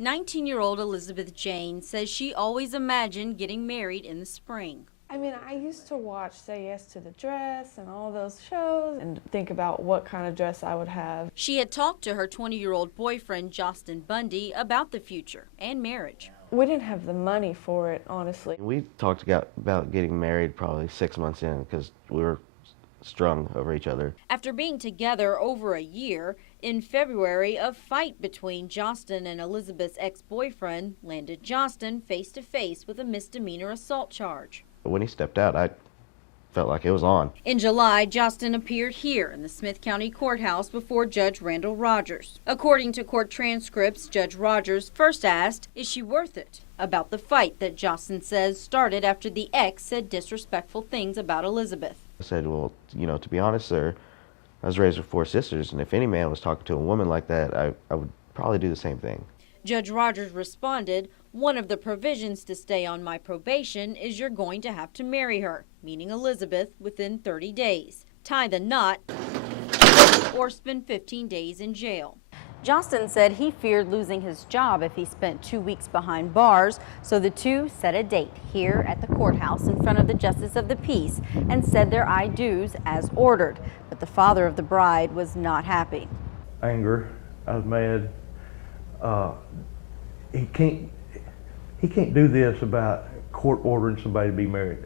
19-year-old Elizabeth Jane says she always imagined getting married in the spring. I mean, I used to watch Say Yes to the Dress and all those shows and think about what kind of dress I would have. She had talked to her 20-year-old boyfriend, Justin Bundy, about the future and marriage. We didn't have the money for it, honestly. We talked about getting married probably 6 months in because we were strung over each other. After being together over a year, in February, a fight between Justin and Elizabeth's ex-boyfriend landed Justin face-to-face with a misdemeanor assault charge. When he stepped out, I felt like it was on. In July, Justin appeared here in the Smith County Courthouse before Judge Randall Rogers. According to court transcripts, Judge Rogers first asked, "Is she worth it?" about the fight that Justin says started after the ex said disrespectful things about Elizabeth. I said, well, to be honest, sir, I was raised with 4 sisters, and if any man was talking to a woman like that, I would probably do the same thing. Judge Rogers responded, "One of the provisions to stay on my probation is you're going to have to marry her," meaning Elizabeth, within 30 days. Tie the knot or spend 15 days in jail. Justin said he feared losing his job if he spent 2 weeks behind bars, so the two set a date here at the courthouse in front of the Justice of the Peace and said their I do's as ordered. But the father of the bride was not happy. Anger, I was mad. He can't do this about court ordering somebody to be married.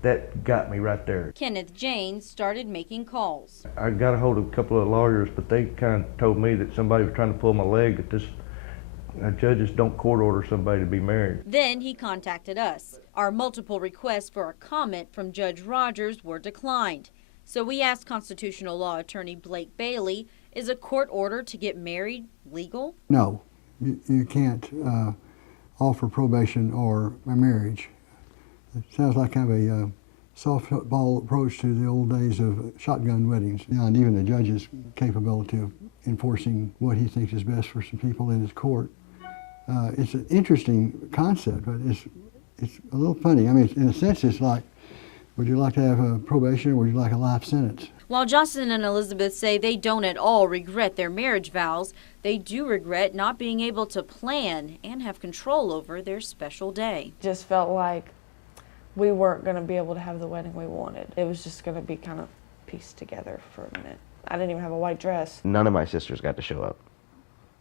That got me right there. Kenneth James started making calls. I got a hold of a couple of lawyers, but they kind of told me that somebody was trying to pull my leg, that judges don't court order somebody to be married. Then he contacted us. Our multiple requests for a comment from Judge Rogers were declined. So we asked constitutional law attorney Blake Bailey, is a court order to get married legal? No, you can't offer probation or a marriage. It sounds like kind of a softball approach to the old days of shotgun weddings. And even the judge's capability of enforcing what he thinks is best for some people in his court. It's an interesting concept, but it's a little funny. I mean, in a sense, it's like, would you like to have a probation or would you like a life sentence? While Justin and Elizabeth say they don't at all regret their marriage vows, they do regret not being able to plan and have control over their special day. Just felt like we weren't going to be able to have the wedding we wanted. It was just going to be kind of pieced together for a minute. I didn't even have a white dress. None of my sisters got to show up.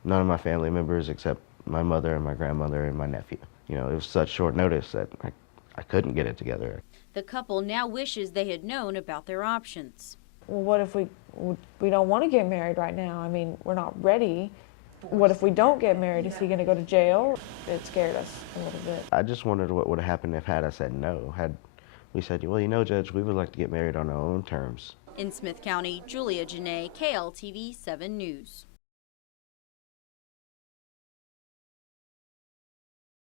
None of my family members except my mother and my grandmother and my nephew. It was such short notice that I couldn't get it together. The couple now wishes they had known about their options. Well, what if we don't want to get married right now? I mean, we're not ready. What if we don't get married? Is he going to go to jail? It scared us a little bit. I just wondered what would have happened if I said no. Had we said, well, Judge, we would like to get married on our own terms. In Smith County, Julia Janae, KLTV 7 News.